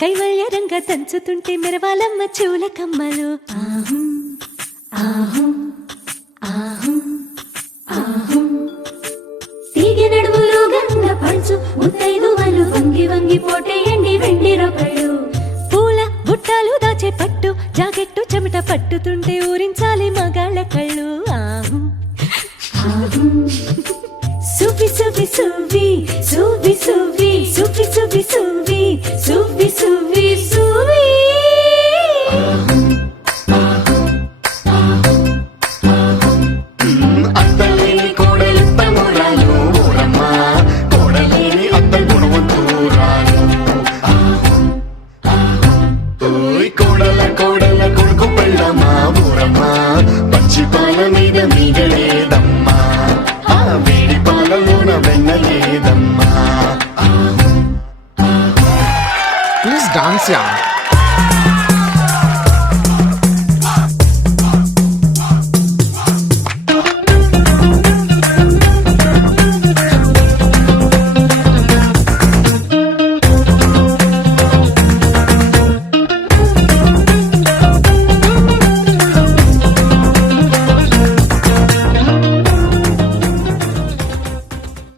కైవల్య రంగ తంచుతుంటే మెరవాలమ్మ చూల కమ్మలు. తీగె నడుములు గంగ పంచు ముత్తైదువలు వంగి వంగి పోటేయండి వెండి రొకళ్ళు. పూల బుట్టాలు దాచే పట్టు జాకెట్టు చెమట పట్టుతుంటే ఊరించాలి మగాళ్ళ కళ్ళు. సువి సువి సువి సువి సువి సువి సువి సువి సువి సువి సువి అత్తలేని కోడలింత మురాలు ఊరమ్మ, కోడలేని అత్త గుణవంతురాలు. కోడల కోడల కొడుకు పెళ్ళమ్మా ఊరమ్మ, పచ్చి పాల మీద మీగలేదమ్మా, వేడి పాలలోన వెన్నలేదమ్మా. Please dance yeah.